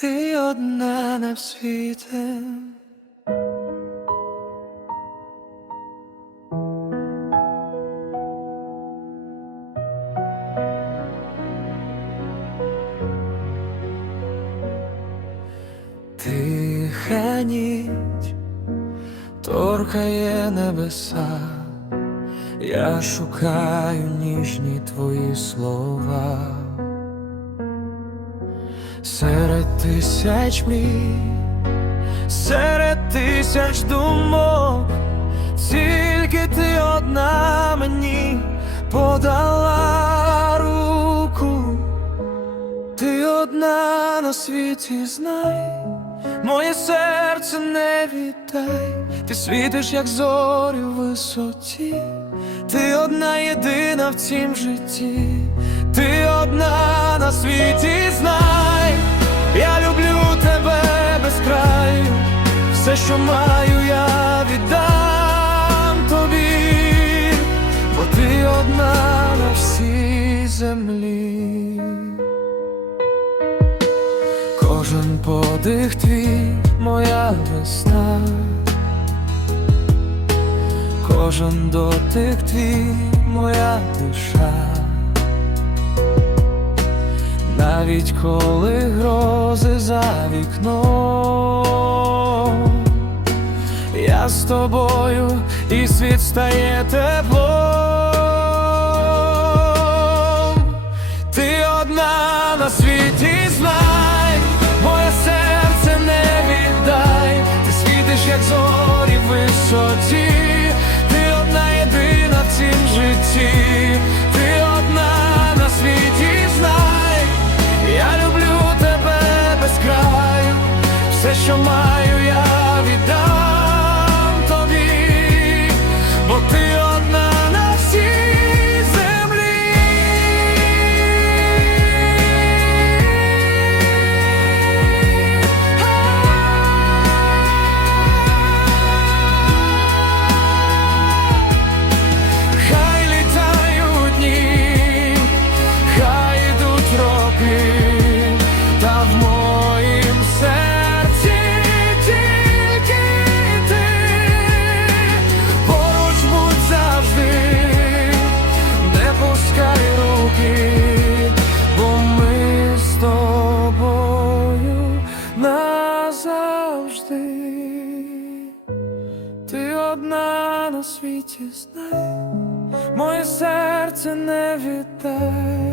ти одна на світі. Тиха ніч торкає небеса, я шукаю ніжні твої слова. Серед тисяч мрій, серед тисяч думок, тільки ти одна мені подала руку, ти одна на світі знай, моє серце не віддай, ти світиш, як зорі в висоті, ти одна єдина в цім житті, ти одна на світі знай, що маю, я віддам тобі, бо ти одна на всій землі. Кожен подих твій, моя весна, кожен дотик твій, моя душа, навіть коли грози за вікном, з тобою і світ стає теплом. Ти одна на світі знай, моє серце не віддай, ти світиш, як зорі в висоті, Ти одна на світі знай, моє серце не віддай.